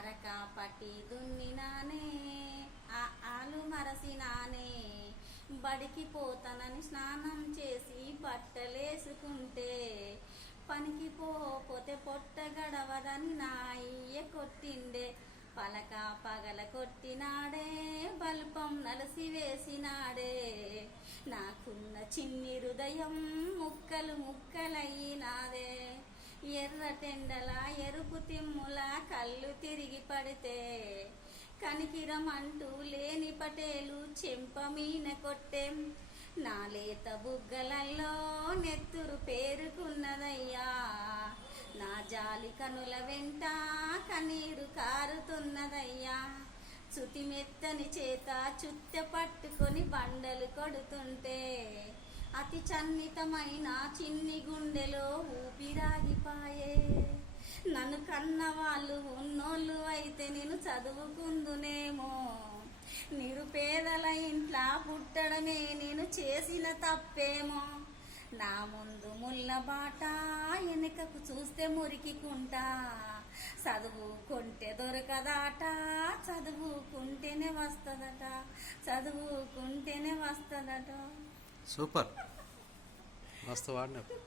అరక పట్టి దున్నినానే ఆ ఆలు మరసినానే బడికి పోతానని స్నానం చేసి బట్టలేసుకుంటే పనికి పోతే పొట్ట గడవదని నా అయ్య కొట్టిండే పలక పగల కొట్టినాడే బల్పం నలసి వేసినాడే నాకున్న చిన్ని హృదయం ముక్కలు ముక్కలయ్యినాదే ఎర్రటెండల ఎరుపు తిమ్ముల కళ్ళు తిరిగి పడితే కనికిరం అంటూ లేని పటేలు చెంప మీన కొట్టెం నా లేత బుగ్గలల్లో నెత్తురు పేరుకున్నదయ్యా నా జాలి కనుల వెంట కన్నీరు కారుతున్నదయ్యా చుతి మెత్తని చేత చుత్తె పట్టుకొని బండలు కొడుతుంటే అతి చన్నితమైన చిన్ని గుండెలో ఊపిరాగిపాయే నన్ను కన్న వాళ్ళు ఉన్నోళ్ళు అయితే నేను చదువుకుందునేమో నిరుపేదల ఇంట్లో పుట్టడమే నేను చేసిన తప్పేమో నా ముందు ముళ్ళ బాట వెనుకకు చూస్తే మురికికుంటా చదువుకుంటే దొరకదాట చదువుకుంటేనే వస్తుందట చదువుకుంటేనే వస్తుందట సూపర్ మస్తు వాడినావు.